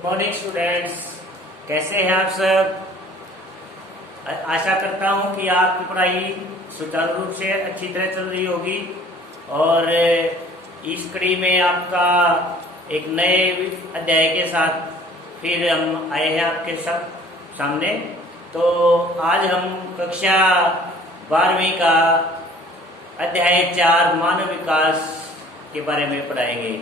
Good morning students. कैसे हैं आप सब? आशा करता हूं कि आपकी पढ़ाई सुचारू रूप से अच्छी तरह चल रही होगी और इस कड़ी में आपका एक नए अध्याय के साथ फिर हम आए हैं आपके सामने। तो आज हम कक्षा 12वीं का अध्याय 4 मानव विकास के बारे में पढ़ाएंगे।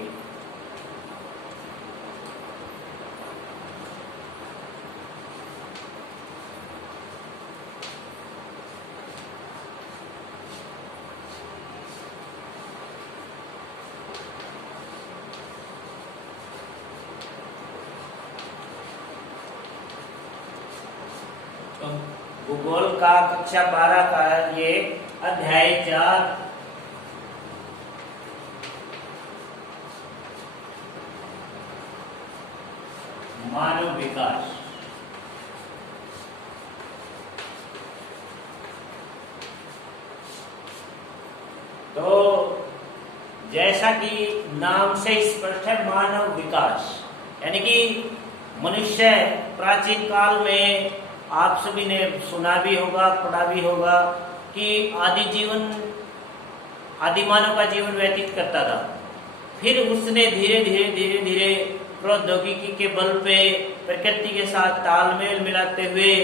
भूगोल का कक्षा 12 का ये अध्याय 4 मानव विकास। तो जैसा कि नाम से स्पष्ट है, मानव विकास यानी कि मनुष्य प्राचीन काल में आप सभी ने सुना भी होगा, पढ़ा भी होगा कि आदि मानव का जीवन व्यतीत करता था। फिर उसने धीरे धीरे प्रौद्योगिकी के बल पे प्रकृति के साथ तालमेल मिलाते हुए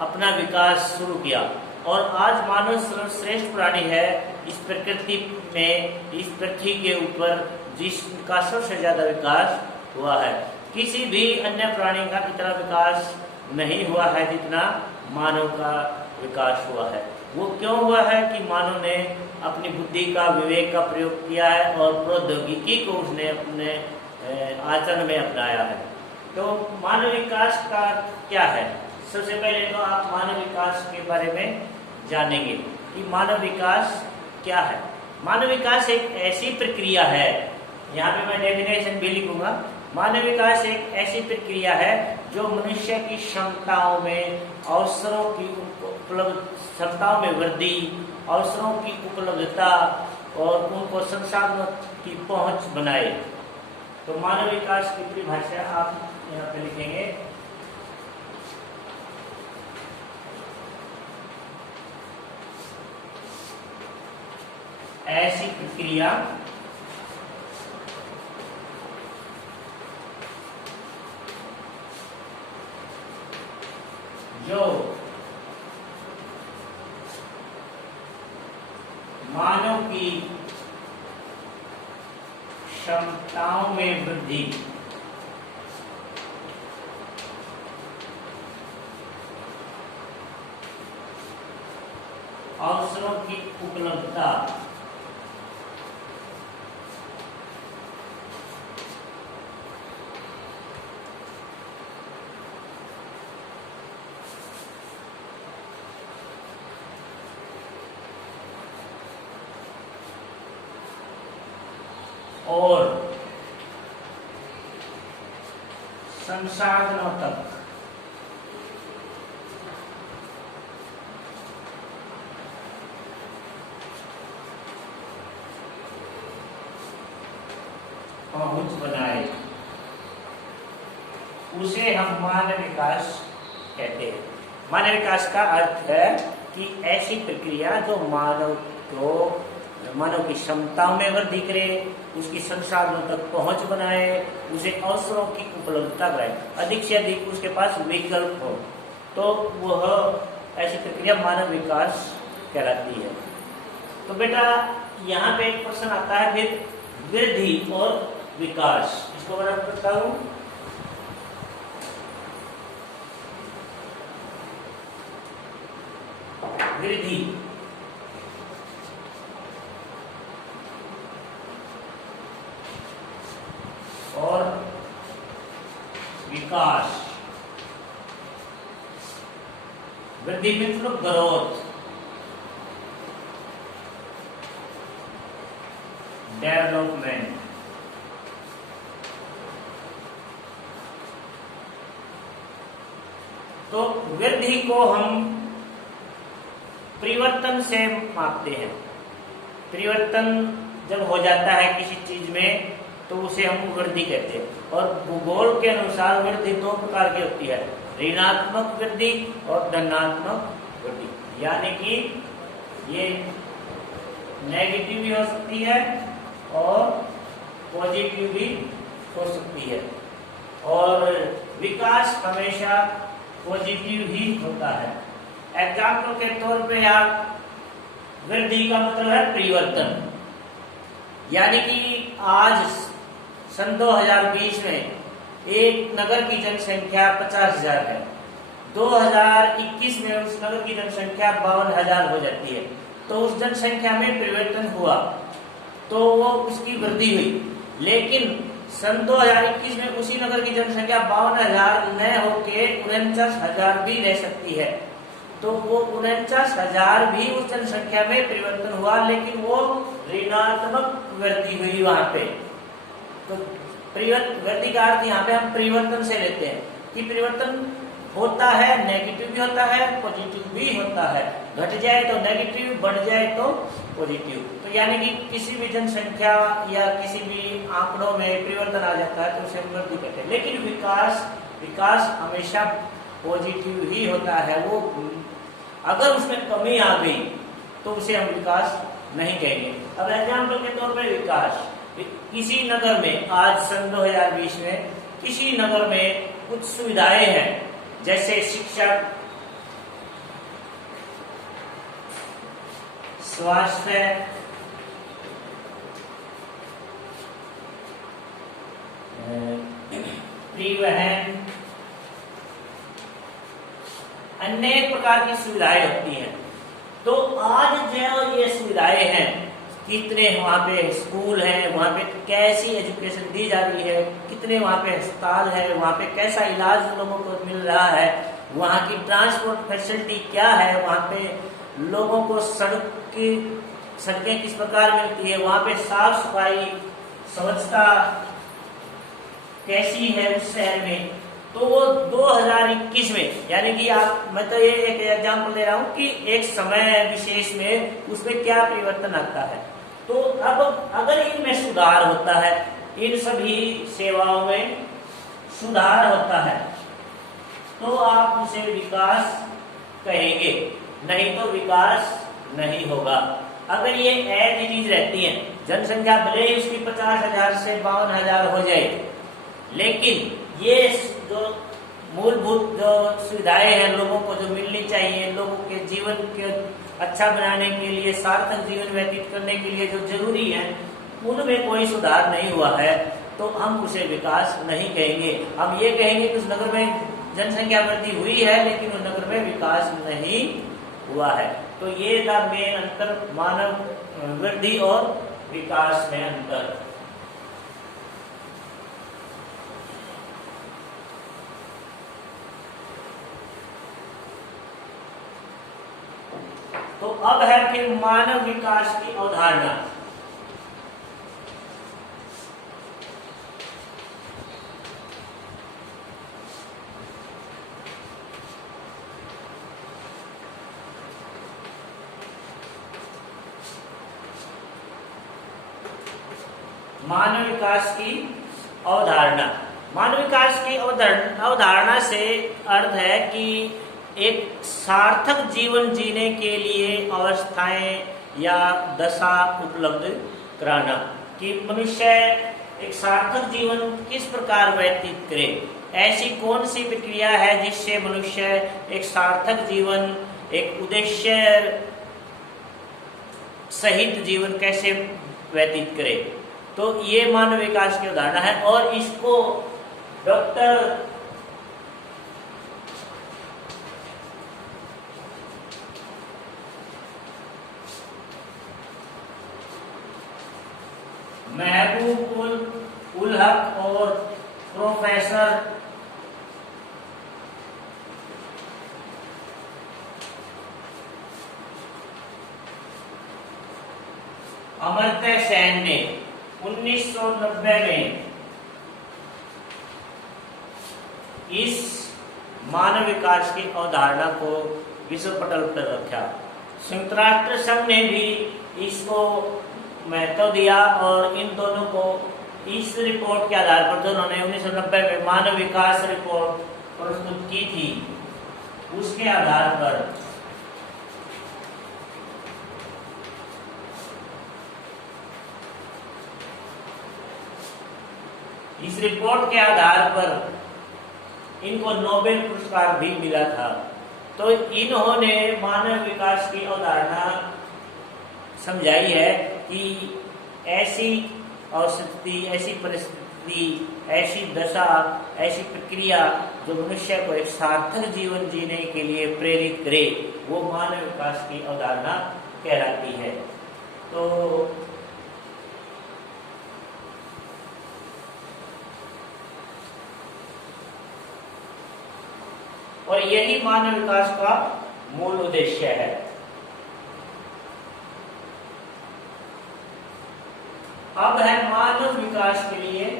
अपना विकास शुरू किया और आज मानव सर्वश्रेष्ठ प्राणी है इस प्रकृति में, इस पृथ्वी के ऊपर जिसका सबसे ज्यादा विकास हुआ है। किसी भी अन्य प्राणी का इतना विकास नहीं हुआ है जितना मानव का विकास हुआ है। वो क्यों हुआ है कि मानव ने अपनी बुद्धि का, विवेक का प्रयोग किया है और प्रौद्योगिकी को उसने अपने आचरण में अपनाया है। तो मानव विकास का क्या है? सबसे पहले तो आप मानव विकास के बारे में जानेंगे कि मानव विकास क्या है। मानव विकास एक ऐसी प्रक्रिया है, यहाँ पे मैं डेफिनेशन भी लिखूंगा। मानव विकास एक ऐसी प्रक्रिया है जो मनुष्य की क्षमताओं में, अवसरों की क्षमताओं में वृद्धि, अवसरों की उपलब्धता और उनको संसाधनों की पहुंच बनाए। तो मानव विकास की परिभाषा आप यहाँ पे लिखेंगे। ऐसी प्रक्रिया जो मानव की क्षमताओं में वृद्धि, अवसरों की उपलब्धता और संसाधनों तक पहुंच बनाए, उसे हम मानव विकास कहते हैं। मानव विकास का अर्थ है कि ऐसी प्रक्रिया जो मानव की क्षमताओं में वृद्धि करे, उसकी संसाधनों तक पहुंच बनाए, उसे अवसरों की उपलब्धता कराए, अधिक से अधिक उसके पास विकल्प हो, तो वह ऐसी प्रक्रिया मानव विकास कहलाती है। तो बेटा यहाँ पे एक प्रश्न आता है फिर वृद्धि और विकास, इसको मैं करता हूँ। वृद्धि और विकास। वृद्धि मतलब ग्रोथ, डेवलपमेंट। तो वृद्धि को हम परिवर्तन से मापते हैं। परिवर्तन जब हो जाता है किसी चीज में तो उसे हम वृद्धि कहते हैं। और भूगोल के अनुसार वृद्धि दो प्रकार की होती है, ऋणात्मक वृद्धि और धनात्मक वृद्धि। यानी कि ये नेगेटिव भी हो सकती है और पॉजिटिव भी हो सकती है, और विकास हमेशा पॉजिटिव ही होता है। एग्जाम्पल के तौर पे आप वृद्धि का मतलब है परिवर्तन, यानी कि आज सन 2020 में एक नगर की जनसंख्या 50,000 है, 2021 में उस नगर की जनसंख्या 52,000 हो जाती है। तो उस जनसंख्या में परिवर्तन हुआ तो वो उसकी वृद्धि हुई, लेकिन सन 2021 में उसी नगर की जनसंख्या 52,000 न होके 49,000 भी रह सकती है। तो वो 49,000 भी उस जनसंख्या में परिवर्तन हुआ, लेकिन वो ऋणात्मक वृद्धि हुई वहां पे। तो वृद्धि का अर्थ यहाँ पे हम परिवर्तन से लेते हैं कि परिवर्तन होता है, नेगेटिव भी होता है, पॉजिटिव भी होता है। घट जाए तो नेगेटिव, बढ़ जाए तो पॉजिटिव। तो यानी कि किसी भी जनसंख्या या किसी भी आंकड़ों में परिवर्तन आ जाता है तो उसे हम वृद्धि कहते हैं। लेकिन विकास हमेशा पॉजिटिव ही होता है। वो अगर उसमें कमी आ गई तो उसे हम विकास नहीं कहेंगे। अब एग्जाम्पल के तौर पर विकास, किसी नगर में आज सन 2020 में किसी नगर में कुछ सुविधाएं हैं, जैसे शिक्षक, स्वास्थ्य, परिवहन, अनेक प्रकार की सुविधाएं होती हैं। तो आज जो ये सुविधाएं हैं, कितने वहाँ पे स्कूल हैं, वहाँ पे कैसी एजुकेशन दी जा रही है, कितने वहाँ पे अस्पताल है, वहाँ पे कैसा इलाज लोगों को मिल रहा है, वहाँ की ट्रांसपोर्ट फैसिलिटी क्या है, वहाँ पे लोगों को सड़कें किस प्रकार मिलती है, वहाँ पे साफ सफाई स्वच्छता कैसी है उस शहर में। तो वो 2021 में, यानी कि मैं तो ये एक एग्जाम्पल दे रहा हूँ कि एक समय विशेष में उसमें क्या परिवर्तन आता है। तो अब अगर इनमें सुधार होता है, इन सभी सेवाओं में सुधार होता है, तो आप उसे विकास कहेंगे, नहीं तो विकास नहीं होगा। अगर ये एज इट इज रहती है, जनसंख्या भले ही उसकी 50,000 से 52,000 हो जाए, लेकिन ये जो मूलभूत जो सुविधाएं हैं लोगों को जो मिलनी चाहिए, लोगों के जीवन के अच्छा बनाने के लिए, सार्थक जीवन व्यतीत करने के लिए जो जरूरी है, उनमें कोई सुधार नहीं हुआ है, तो हम उसे विकास नहीं कहेंगे। हम ये कहेंगे कि उस नगर में जनसंख्या वृद्धि हुई है, लेकिन उस नगर में विकास नहीं हुआ है। तो ये था मेन अंतर, मानव वृद्धि और विकास में अंतर। तो अब है फिर मानव विकास की अवधारणा। मानव विकास की अवधारणा, मानव विकास की अवधारणा से अर्थ है कि एक सार्थक जीवन जीने के लिए अवस्थाएं या दशा उपलब्ध कराना, कि मनुष्य एक सार्थक जीवन किस प्रकार व्यतीत करे, ऐसी कौन सी प्रक्रिया है जिससे मनुष्य एक सार्थक जीवन, एक उद्देश्य सहित जीवन कैसे व्यतीत करे। तो ये मानव विकास की उदाहरण है, और इसको डॉक्टर महबूब उल हक और प्रोफेसर अमर्त्य सेन ने 1990 में इस मानव विकास की अवधारणा को विश्व पटल पर रखा। संयुक्त राष्ट्र संघ ने भी इसको महत्व दिया और इन दोनों को इस रिपोर्ट के आधार पर जो उन्होंने 1990 में मानव विकास रिपोर्ट प्रस्तुत की थी, उसके आधार पर इस रिपोर्ट के आधार पर इनको नोबेल पुरस्कार भी मिला था। तो इन्होंने मानव विकास की अवधारणा समझाई है कि ऐसी अवस्थिति, ऐसी परिस्थिति, ऐसी दशा, ऐसी प्रक्रिया जो मनुष्य को एक सार्थक जीवन जीने के लिए प्रेरित करे, वो मानव विकास की अवधारणा कहलाती है। तो और यही मानव विकास का मूल उद्देश्य है। अब है मानव विकास के लिए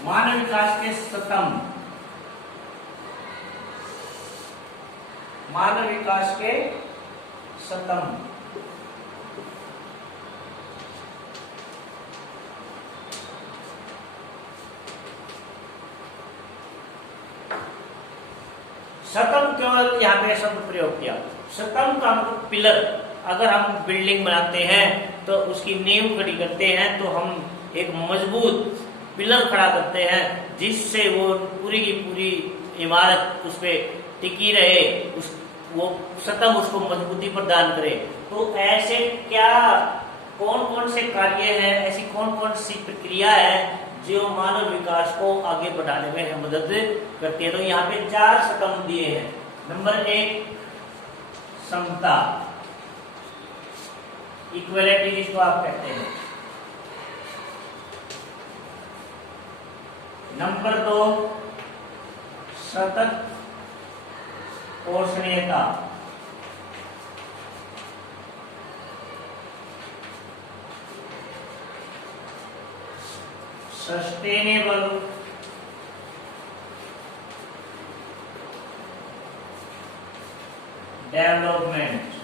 मानव विकास के स्तंभ, मानव विकास के स्तंभ। स्तंभ केवल यहाँ पे शब्द प्रयोग किया। स्तंभ का मतलब पिलर। अगर हम बिल्डिंग बनाते हैं तो उसकी नींव खड़ी करते हैं तो हम एक मजबूत पिलर खड़ा करते हैं, जिससे वो पूरी की पूरी इमारत उस पे टिकी रहे, वो स्तंभ उसको मजबूती प्रदान करे। तो ऐसे क्या कौन कौन से कार्य हैं, ऐसी कौन कौन सी प्रक्रिया है जो मानव विकास को आगे बढ़ाने में मदद करती है। तो यहाँ पे 4 स्तंभ दिए हैं। नंबर 1 समता, इक्वलिटी जिसको आप कहते हैं। नंबर 2 सतत पोषणीयता, सस्टेनेबल डेवलपमेंट।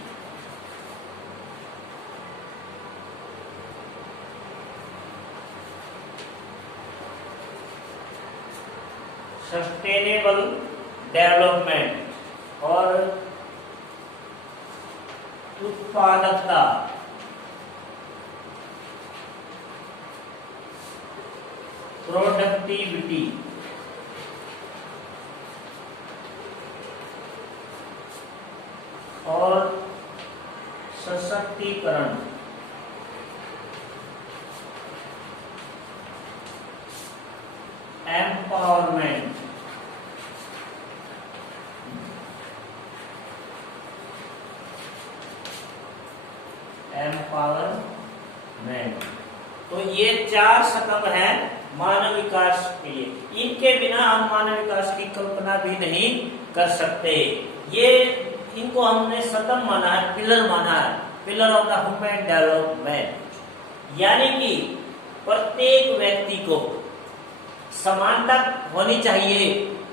सस्टेनेबल डेवलपमेंट और उत्पादकता, प्रोडक्टिविटी। और सशक्तिकरण, एम्पावरमेंट। तो ये 4 स्तंभ हैं मानव विकास के लिए। इनके बिना हम मानव विकास की कल्पना भी नहीं कर सकते। ये इनको हमने स्तंभ माना है, पिलर माना है, pillar of the human development. यानी कि प्रत्येक व्यक्ति को समानता होनी चाहिए,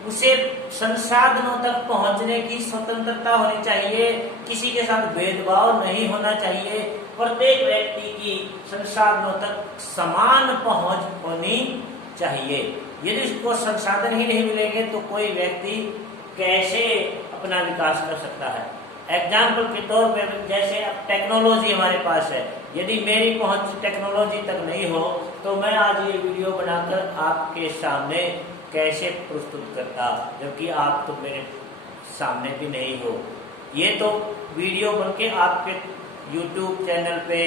उसे संसाधनों तक पहुंचने की स्वतंत्रता होनी चाहिए, किसी के साथ भेदभाव नहीं होना चाहिए। प्रत्येक व्यक्ति की संसाधनों तक समान पहुंच होनी चाहिए। यदि उसको संसाधन ही नहीं मिलेंगे तो कोई व्यक्ति कैसे अपना विकास कर सकता है। एग्जाम्पल के तौर पर जैसे अब टेक्नोलॉजी हमारे पास है, यदि मेरी पहुंच टेक्नोलॉजी तक नहीं हो तो मैं आज ये वीडियो बनाकर आपके सामने कैसे प्रस्तुत करता, जबकि आप तो मेरे सामने भी नहीं हो। ये तो वीडियो बनके आपके YouTube चैनल पे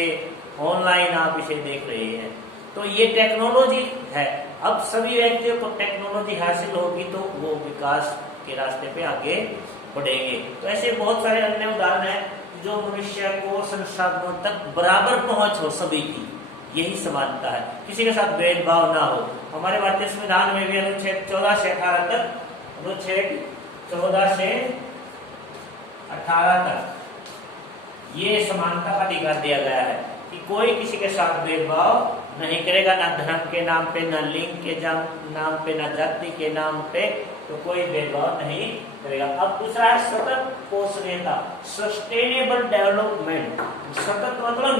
ऑनलाइन आप इसे देख रहे हैं। तो ये टेक्नोलॉजी है। अब सभी व्यक्तियों को टेक्नोलॉजी हासिल होगी तो वो विकास के रास्ते पे आगे बढ़ेंगे। तो ऐसे बहुत सारे अन्य उदाहरण हैं जो मनुष्य को संसाधनों तक बराबर पहुंच हो, सभी की यही समानता है, किसी के साथ भेदभाव ना हो। हमारे भारतीय संविधान में भी अनुच्छेद 14 से 18 तक, अनुच्छेद 14 से 18 तक ये समानता का अधिकार दिया गया है कि कोई किसी के साथ भेदभाव नहीं करेगा, ना धर्म के नाम पे, ना लिंग के नाम पे, ना जाति के नाम पे, तो कोई भेदभाव नहीं करेगा। अब दूसरा है सतत पोषणीयता, सस्टेनेबल डेवलपमेंट। सतत मतलब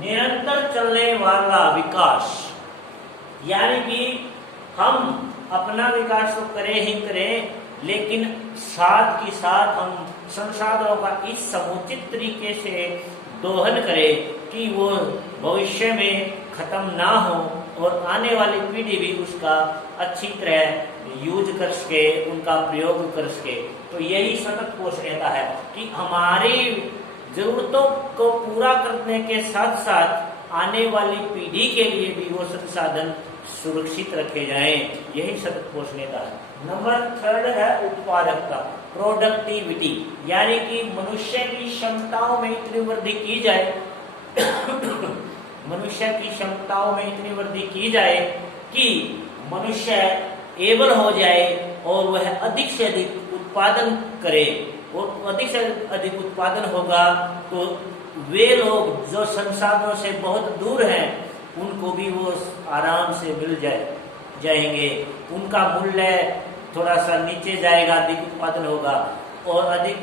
निरंतर चलने वाला विकास, यानी कि हम अपना विकास तो करें ही करें, लेकिन साथ ही साथ हम संसाधनों का इस समुचित तरीके से दोहन करें कि वो भविष्य में खत्म ना हो और आने वाली पीढ़ी भी उसका अच्छी तरह यूज कर सके, उनका प्रयोग कर सके। तो यही सतत पोषणीयता है कि हमारी जरूरतों को पूरा करने के साथ साथ आने वाली पीढ़ी के लिए भी वो संसाधन सुरक्षित रखे जाएं, यही सतत पोषणीयता है। नंबर 3 है उत्पादकता, प्रोडक्टिविटी, यानी कि मनुष्य की क्षमताओं में इतनी वृद्धि की जाए मनुष्य की क्षमताओं में इतनी वृद्धि की जाए कि मनुष्य एबल हो जाए और वह अधिक से अधिक उत्पादन करे, और अधिक से अधिक उत्पादन होगा तो वे लोग जो संसाधनों से बहुत दूर हैं उनको भी वो आराम से मिल जाएंगे, उनका मूल्य थोड़ा सा नीचे जाएगा, अधिक उत्पादन होगा, और अधिक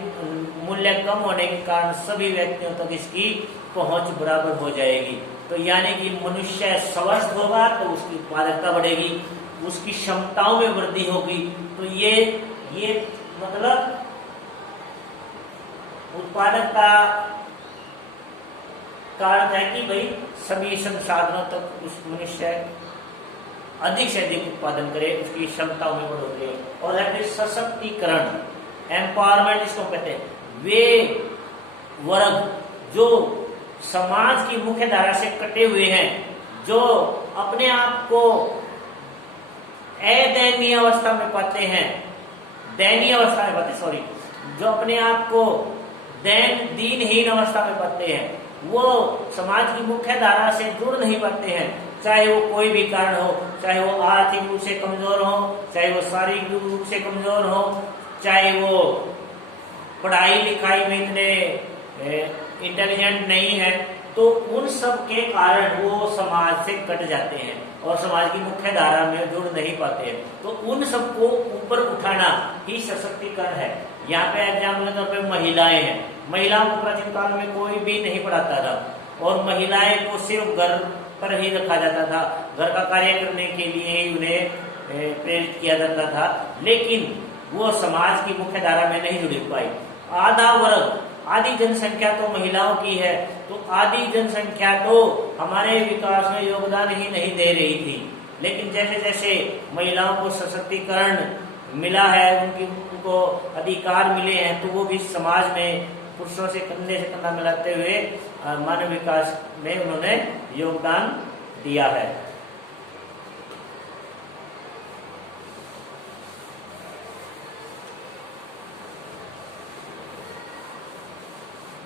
मूल्य कम होने के कारण सभी व्यक्तियों तक इसकी पहुंच बराबर हो जाएगी। तो यानी कि मनुष्य स्वस्थ होगा तो उसकी उत्पादकता बढ़ेगी, उसकी क्षमताओं में वृद्धि होगी। तो ये मतलब उत्पादकता का अर्थ है कि भाई सभी संसाधनों तक उस मनुष्य अधिक से अधिक उत्पादन करे, उसकी क्षमताओं में बढ़ोतरी हो। और है फिर सशक्तिकरण, एम्पावरमेंट इसको कहते हैं। वे वर्ग जो समाज की मुख्य धारा से कटे हुए हैं, जो अपने आप को अदयनीय अवस्था में पाते हैं, दयनीय अवस्था में पाते, सॉरी, जो अपने आप को दीनहीन अवस्था में पाते हैं, वो समाज की मुख्य धारा से जुड़ नहीं पाते हैं, चाहे वो कोई भी कारण हो, चाहे वो आर्थिक रूप से कमजोर हो, चाहे वो शारीरिक रूप से कमजोर हो, चाहे वो पढ़ाई लिखाई में इतने इंटेलिजेंट नहीं है, तो उन सब के कारण वो समाज से कट जाते हैं और समाज की मुख्य धारा में जुड़ नहीं पाते हैं। तो उन सबको ऊपर उठाना ही सशक्तिकरण है। यहाँ पे एग्जाम्पल के तौर पे महिलाएं हैं, महिलाओं को प्राचीन काल में कोई भी नहीं पढ़ाता था और महिलाएं को सिर्फ घर पर ही रखा जाता था, घर का कार्य करने के लिए ही उन्हें प्रेरित किया जाता था, लेकिन वो समाज की मुख्य धारा में नहीं जुड़ पाई। आधा वर्ग, आधी जनसंख्या तो महिलाओं की है, तो आधी जनसंख्या तो हमारे विकास में योगदान ही नहीं दे रही थी, लेकिन जैसे जैसे महिलाओं को सशक्तिकरण मिला है, उनको अधिकार मिले हैं, तो वो भी समाज में पुरुषों से कंधा मिलाते हुए मानव विकास में उन्होंने योगदान दिया है।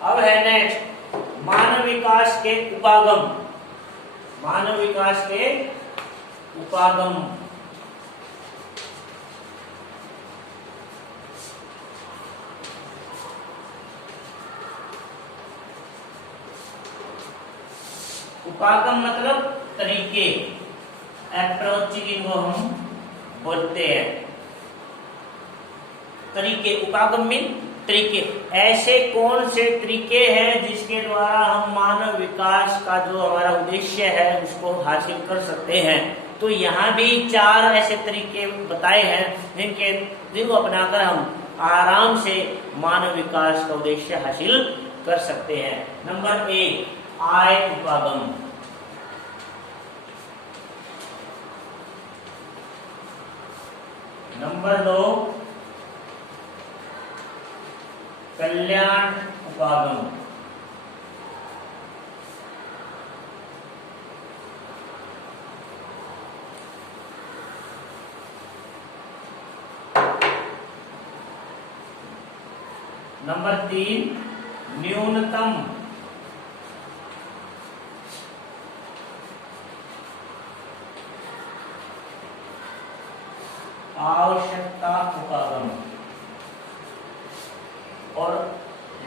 अब है नेक्स्ट मानव विकास के उपागम। मानव विकास के उपागम, उपागम मतलब तरीके, अप्रोच जिनको हम बोलते हैं। तरीके, उपागम मीन तरीके, ऐसे कौन से तरीके हैं जिसके द्वारा हम मानव विकास का जो हमारा उद्देश्य है उसको हासिल कर सकते हैं। तो यहाँ भी 4 ऐसे तरीके बताए हैं जिनको अपनाकर हम आराम से मानव विकास का उद्देश्य हासिल कर सकते हैं। नंबर 1 आय उपागम। नंबर 2 कल्याण उपागम। नंबर 3 न्यूनतम आवश्यकता उपागम। और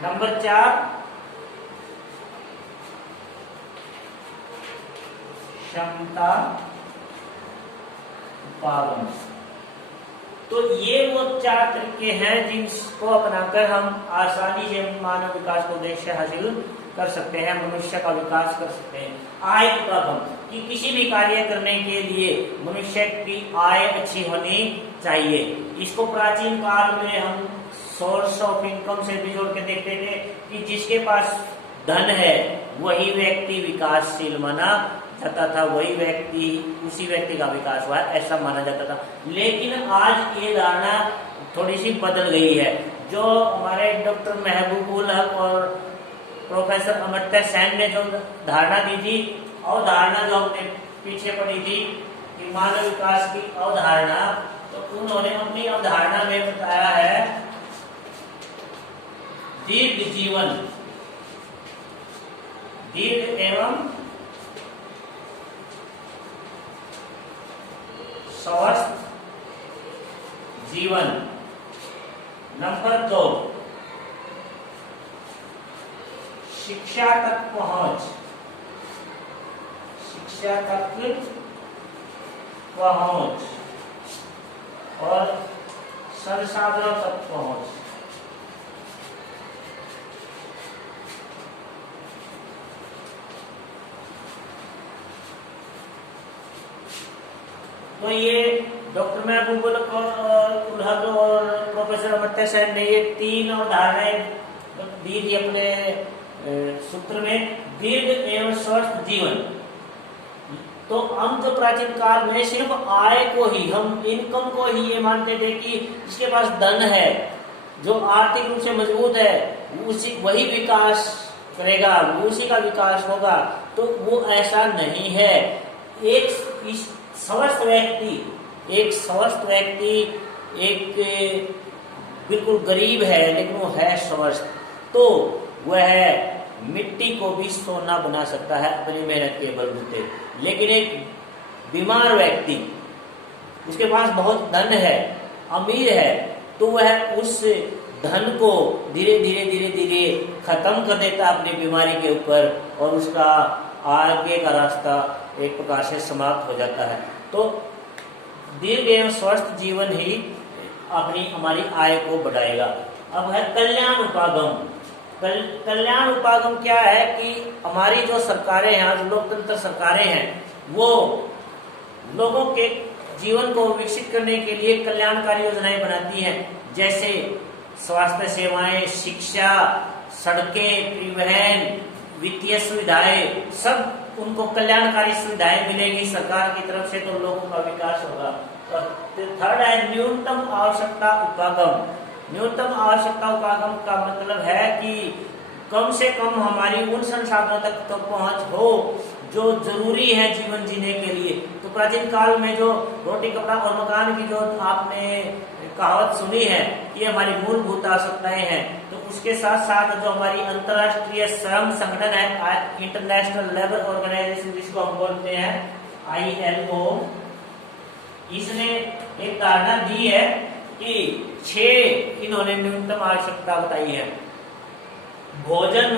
नंबर 4 क्षमता उपागम। तो ये वो 4 तरीके हैं जिनको अपनाकर हम आसानी से मानव विकास को उद्देश्य हासिल कर सकते हैं, मनुष्य का विकास कर सकते हैं। आय उपागम कि किसी भी कार्य करने के लिए मनुष्य की आय अच्छी होनी चाहिए। इसको प्राचीन काल में हम सोर्स ऑफ इनकम से भी जोड़ के देखते थे कि जिसके पास धन है वही व्यक्ति विकासशील माना जाता था, वही व्यक्ति उसी व्यक्ति का विकास हुआ ऐसा माना जाता था। लेकिन आज ये धारणा थोड़ी सी बदल गई है। जो हमारे डॉक्टर महबूबुल हक और प्रोफेसर अमर्त्य सेन ने जो धारणा दी थी, अवधारणा जो हमने पीछे पढ़ी थी कि मानव विकास की अवधारणा, तो उन्होंने अपनी अवधारणा में बताया है दीर्घ जीवन, दीर्घ एवं स्वस्थ जीवन। नंबर 2, शिक्षा तक पहुंच, शिक्षा तक पहुंच और संसाधनों तक पहुंच। तो ये डॉक्टर महबूबुल हक और प्रोफेसर अमर्त्य सेन ने ये 3 अवधारणाएं दी थी अपने सूत्र में, दीर्घ एवं स्वस्थ जीवन। तो हम जो प्राचीन काल में सिर्फ आय को ही, हम इनकम को ही ये मानते थे कि जिसके पास धन है, जो आर्थिक रूप से मजबूत है, उसी वही विकास करेगा, उसी का विकास होगा। तो वो ऐसा नहीं है। एक स्वस्थ व्यक्ति एक बिल्कुल गरीब है लेकिन वो है स्वस्थ, तो वह मिट्टी को भी सोना बना सकता है अपनी मेहनत के बलबूते। लेकिन एक बीमार व्यक्ति, उसके पास बहुत धन है, अमीर है, तो वह उस धन को धीरे धीरे खत्म कर देता अपनी बीमारी के ऊपर और उसका आगे का रास्ता एक प्रकार से समाप्त हो जाता है। तो दीर्घ एवं स्वस्थ जीवन ही अपनी हमारी आय को बढ़ाएगा। अब है कल्याण उपागम। कल्याण उपागम क्या है कि हमारी जो सरकारें हैं, जो लोकतंत्र सरकारें हैं, वो लोगों के जीवन को विकसित करने के लिए कल्याणकारी योजनाएं बनाती हैं, जैसे स्वास्थ्य सेवाएं, शिक्षा, सड़कें, परिवहन, वित्तीय सुविधाएं, सब उनको कल्याणकारी सुविधाएं मिलेगी सरकार की तरफ से, तो लोगों का विकास होगा। और 3rd है न्यूनतम आवश्यकता उपागम। न्यूनतम आवश्यकता उपागम का मतलब है कि कम से कम हमारी उन संसाधनों तक तो पहुंच हो जो जरूरी है जीवन जीने के लिए। तो प्राचीन काल में जो रोटी, कपड़ा और मकान की जो आपने कहावत सुनी है, ये हमारी मूलभूत आवश्यकताएं हैं। तो उसके साथ साथ जो हमारी अंतर्राष्ट्रीय श्रम संगठन है, इंटरनेशनल लेबर ऑर्गेनाइजेशन जिसको हम बोलते हैं ILO, इसने एक धारणा दी है कि 6 इन्होंने न्यूनतम आवश्यकता बताई है। भोजन,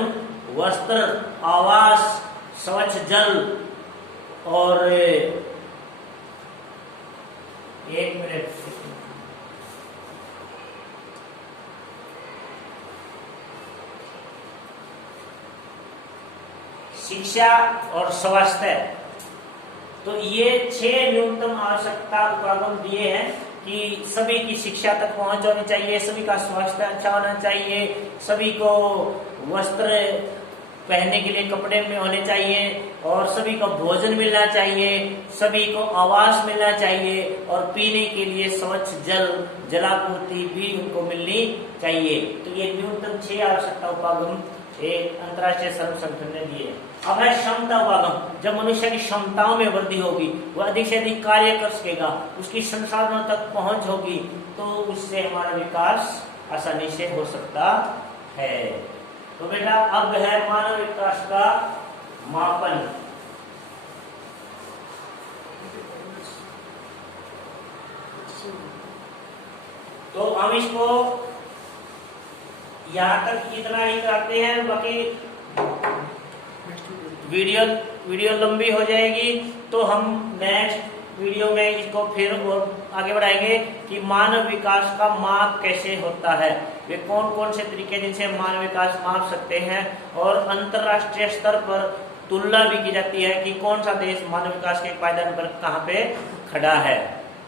वस्त्र, आवास, स्वच्छ जल और 1 मिनट, शिक्षा और स्वास्थ्य। तो ये 6 न्यूनतम आवश्यकता उपागम दिए हैं कि सभी की शिक्षा तक पहुंच होनी चाहिए, सभी का स्वास्थ्य अच्छा होना चाहिए, सभी को वस्त्र पहनने के लिए कपड़े में होने चाहिए और सभी को भोजन मिलना चाहिए, सभी को आवास मिलना चाहिए और पीने के लिए स्वच्छ जलापूर्ति भी उनको मिलनी चाहिए। तो ये न्यूनतम 6 आवश्यकता उपागम एक अंतर्राष्ट्रीय श्रम संगठन ने दिए। अब है क्षमता उपागम। जब मनुष्य की क्षमताओं में वृद्धि होगी, वह अधिक से अधिक कार्य कर सकेगा, उसकी संसाधनों तक पहुंच होगी, तो उससे हमारा विकास आसानी से हो सकता है। तो बेटा अब है मानव विकास का मापन। तो हम इसको यहाँ तक इतना ही करते हैं, बाकी वीडियो लंबी हो जाएगी। तो तो हम नेक्स्ट वीडियो में इसको फिर और आगे बढ़ाएंगे कि मानव विकास का माप कैसे होता है, वे कौन कौन से तरीके जिनसे मानव विकास माप सकते हैं, और अंतरराष्ट्रीय स्तर पर तुलना भी की जाती है कि कौन सा देश मानव विकास के पायदान पर कहाँ पे खड़ा है।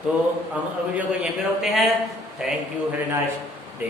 तो हम वीडियो को यहीं पे रोकते हैं। Thank you, have a nice day.